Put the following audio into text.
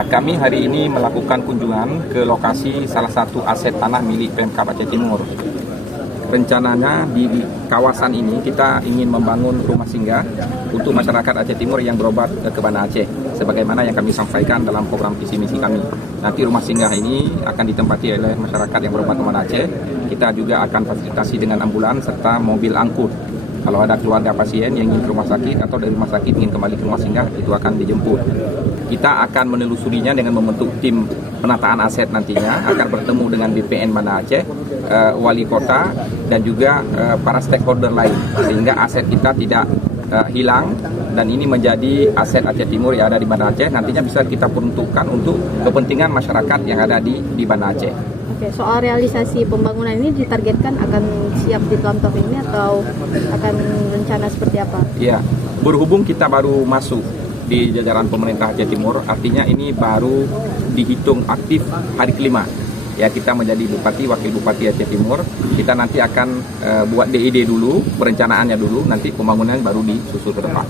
Kami hari ini melakukan kunjungan ke lokasi salah satu aset tanah milik Pemkab Aceh Timur. Rencananya di kawasan ini kita ingin membangun rumah singgah untuk masyarakat Aceh Timur yang berobat ke Banda Aceh, sebagaimana yang kami sampaikan dalam program visi misi kami. Nanti rumah singgah ini akan ditempati oleh masyarakat yang berobat ke Banda Aceh. Kita juga akan fasilitasi dengan ambulans serta mobil angkut. Kalau ada keluarga pasien yang ingin ke rumah sakit atau dari rumah sakit ingin kembali ke rumah singgah, itu akan dijemput. Kita akan menelusurinya dengan membentuk tim penataan aset nantinya, akan bertemu dengan BPN Banda Aceh, wali kota, dan juga para stakeholder lain, sehingga aset kita tidak hilang, dan ini menjadi aset Aceh Timur yang ada di Banda Aceh, nantinya bisa kita peruntukkan untuk kepentingan masyarakat yang ada di Banda Aceh. Oke, soal realisasi pembangunan ini ditargetkan akan siap di tahun ini atau akan rencana seperti apa? Ya, berhubung kita baru masuk di jajaran pemerintah Aceh Timur, artinya ini baru dihitung aktif hari kelima. Ya, kita menjadi bupati, wakil bupati Aceh Timur. Kita nanti akan buat DID dulu, perencanaannya dulu, nanti pembangunan baru disusul ke depan.